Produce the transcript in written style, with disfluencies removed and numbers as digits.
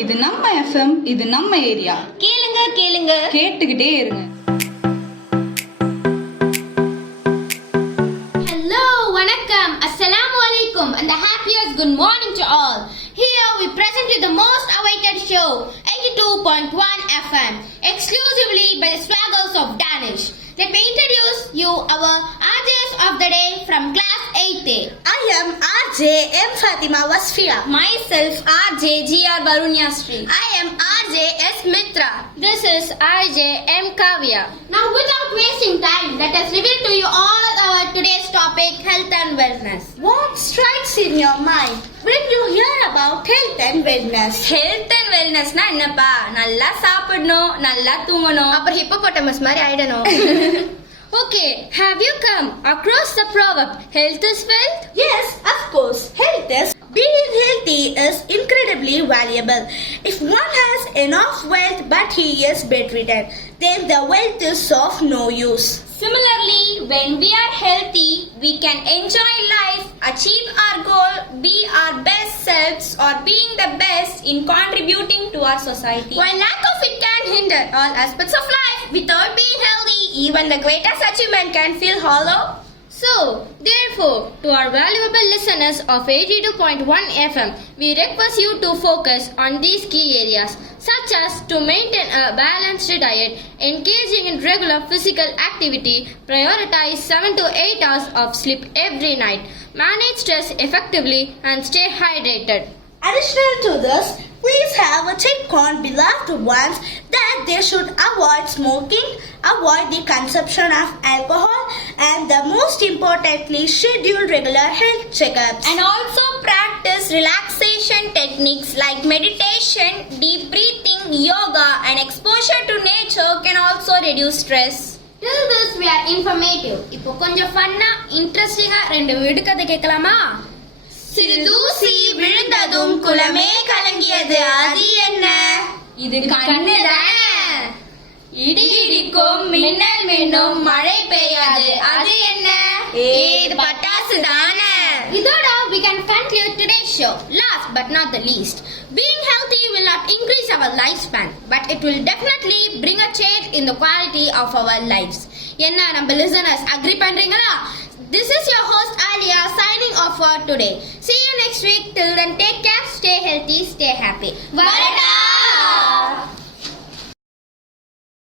இது நம்ம எஃப்எம், இது நம்ம ஏரியா. கேளுங்க கேளுங்க கேட்டுக்கிட்டே இருங்க. Hello, வணக்கம், assalamu alaikum and the happiest good morning to all. Here we present you the most awaited show, 82.1 FM, exclusively by the swaggers of Danish. Let me introduce you our RJs of the day from class 8A. I am RJ M. Fatima Wasfia. Myself RJ GR Barunya Sri. I am RJ S. Mitra. This is RJ M. Kavya. Now without wasting time, let us reveal to you all our today's topic, health and wellness. What strikes in your mind when you hear about health and wellness? Health and வெல்னஸ்னா என்னப்பா? நல்லா சாப்பிடணும், நல்லா தூங்கணும், அப்புறம் hippopotamus மாதிரி ஆயிடணும். Okay, have you come across the proverb health is wealth? Yes, of course. Health is. Being healthy is incredibly valuable. If one has enough wealth but he is bedridden, then the wealth is of no use. Similarly, when we are healthy, we can enjoy life, achieve our goal, be our best selves, or being the best in contributing to our society. While lack of it can hinder all aspects of life, without being healthy, even the greatest achievement can feel hollow. So, therefore, to our valuable listeners of 82.1 FM, we request you to focus on these key areas, such as to maintain a balanced diet, engaging in regular physical activity, prioritize 7 to 8 hours of sleep every night, manage stress effectively, and stay hydrated. Additional to this, please have a check on beloved ones that they should avoid smoking, avoid the consumption of alcohol, and the most importantly, schedule regular health checkups. And also practice relaxation techniques like meditation, deep breathing, yoga, and exposure to nature can also reduce stress. Till this we are informative. இப்போ கொஞ்சம் ஃபன்னா இன்ட்ரெஸ்டிங்கா ரெண்டு விடுகதை கேட்கலாமா? சிறு தூசி விழுந்ததும் குளமே கலங்கியது, அது என்ன? இது கண்ணுதானே. இடி இடிக்கும், மின்னல் மின்னும், மழை பெய்யாது, அது என்ன? இது பட்டாசு தானே. இதோட we can conclude today's show. Last but not the least, being healthy will not increase our lifespan, but it will definitely bring a change in the quality of our lives. என்ன நம்ம listeners agree பண்றீங்களா? This is your host Alia signing off for today. See you next week. Till then, take care, stay healthy, stay happy. Varada!